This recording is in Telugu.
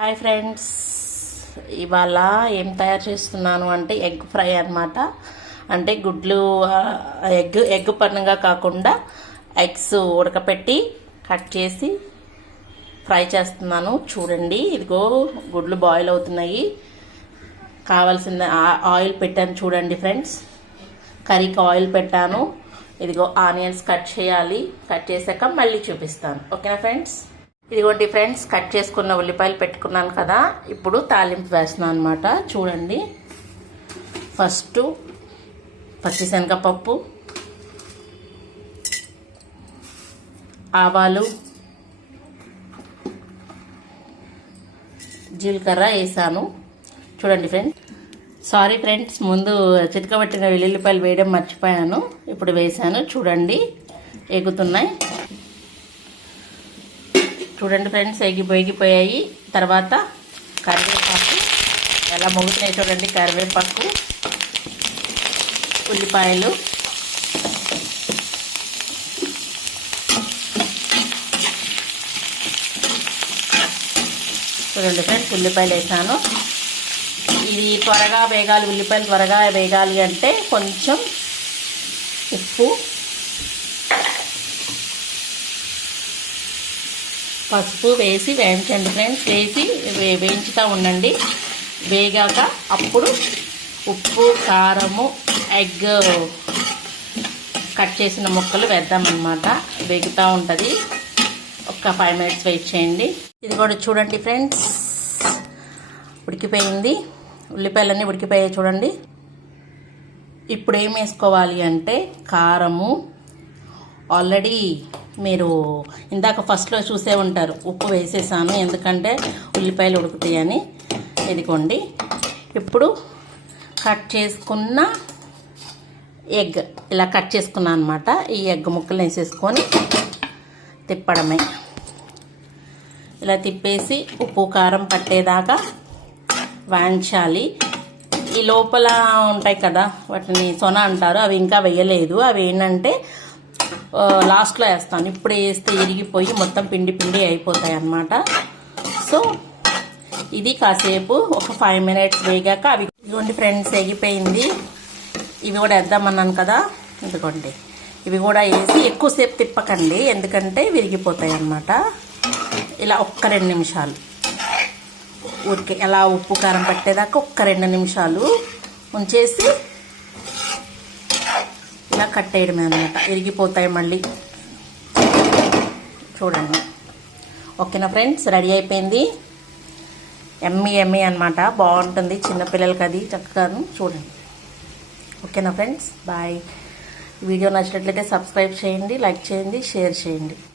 హాయ్ ఫ్రెండ్స్, ఇవాళ ఏం తయారు చేస్తున్నాను అంటే ఎగ్ ఫ్రై అన్నమాట. అంటే గుడ్లు ఎగ్ పన్నుగా కాకుండా ఎగ్స్ ఉడకపెట్టి కట్ చేసి ఫ్రై చేస్తున్నాను. చూడండి, ఇదిగో గుడ్లు బాయిల్ అవుతున్నాయి. కావాల్సిన ఆయిల్ పెట్టాను చూడండి ఫ్రెండ్స్. కర్రీకి ఆయిల్ పెట్టాను. ఇదిగో ఆనియన్స్ కట్ చేయాలి. కట్ చేశాక మళ్ళీ చూపిస్తాను. ఓకేనా ఫ్రెండ్స్? ఇదిగోండి ఫ్రెండ్స్, కట్ చేసుకున్న ఉల్లిపాయలు పెట్టుకున్నాను కదా. ఇప్పుడు తాలింపు వేస్తున్నాను అనమాట. చూడండి, ఫస్ట్ పచ్చిశనగపప్పు, ఆవాలు, జీలకర్ర వేసాను. చూడండి ఫ్రెండ్స్, సారీ ఫ్రెండ్స్, ముందు చితకబట్టిన వెల్లుల్లిపాయలు వేయడం మర్చిపోయాను. ఇప్పుడు వేసాను. చూడండి, ఎగుతున్నాయి. చూడండి ఫ్రెండ్స్, ఎగిపోయాయి. తర్వాత కరివేపాకు ఎలా మొగుతున్నాయి చూడండి. కరివేపాకు, ఉల్లిపాయలు, చూడండి ఫ్రెండ్స్, ఉల్లిపాయలు వేసాను. ఇది త్వరగా వేగాలి. ఉల్లిపాయలు త్వరగా వేగాలి అంటే కొంచెం ఉప్పు, పసుపు వేసి వేయించండి ఫ్రెండ్స్. వేసి వేయించుతూ ఉండండి. వేగాక అప్పుడు ఉప్పు, కారము, ఎగ్ కట్ చేసిన ముక్కలు వేద్దామన్నమాట. వేగుతూ ఉంటుంది. ఒక 5 minutes వెయిట్ చేయండి. ఇది కూడా చూడండి ఫ్రెండ్స్, ఉడికిపోయింది. ఉల్లిపాయలన్నీ ఉడికిపోయాయి చూడండి. ఇప్పుడు ఏం వేసుకోవాలి అంటే కారము, ఆల్రెడీ మీరు ఇందాక ఫస్ట్లో చూసే ఉంటారు, ఉప్పు వేసేసాను ఎందుకంటే ఉల్లిపాయలు ఉడుకుతాయని. ఇదిగోండి, ఇప్పుడు కట్ చేసుకున్న ఎగ్ ఇలా కట్ చేసుకున్నాను అనమాట. ఈ ఎగ్ ముక్కలు వేసేసుకొని తిప్పడమే. ఇలా తిప్పేసి ఉప్పు కారం పట్టేదాకా వేయించాలి. ఈ లోపల ఉంటాయి కదా, వాటిని సొన అంటారు, అవి ఇంకా వేయలేదు. అవి ఏంటంటే లాస్ట్లో వేస్తాను. ఇప్పుడు వేస్తే ఇరిగిపోయి మొత్తం పిండి అయిపోతాయి అన్నమాట. సో ఇది కాసేపు ఒక 5 minutes వేగాక అవి ఇదిగోండి ఫ్రెండ్స్, ఎగిపోయింది. ఇవి కూడా వేద్దామన్నాను కదా. ఇదిగోండి, ఇవి కూడా వేసి ఎక్కువసేపు తిప్పకండి ఎందుకంటే విరిగిపోతాయి అన్నమాట. ఇలా ఒక్క 2 నిమిషాలు ఊరికే ఎలా ఉప్పు కారం పట్టేదాకా ఒక్క 2 నిమిషాలు ఉంచేసి ఇలా కట్టేయడమే అనమాట. విరిగిపోతాయి మళ్ళీ. చూడండి, ఓకేనా ఫ్రెండ్స్, రెడీ అయిపోయింది. ఎమ్మి అనమాట. బాగుంటుంది చిన్నపిల్లలకి అది చక్కగాను. చూడండి, ఓకేనా ఫ్రెండ్స్, బాయ్. వీడియో నచ్చినట్లయితే సబ్స్క్రైబ్ చేయండి, లైక్ చేయండి, షేర్ చేయండి.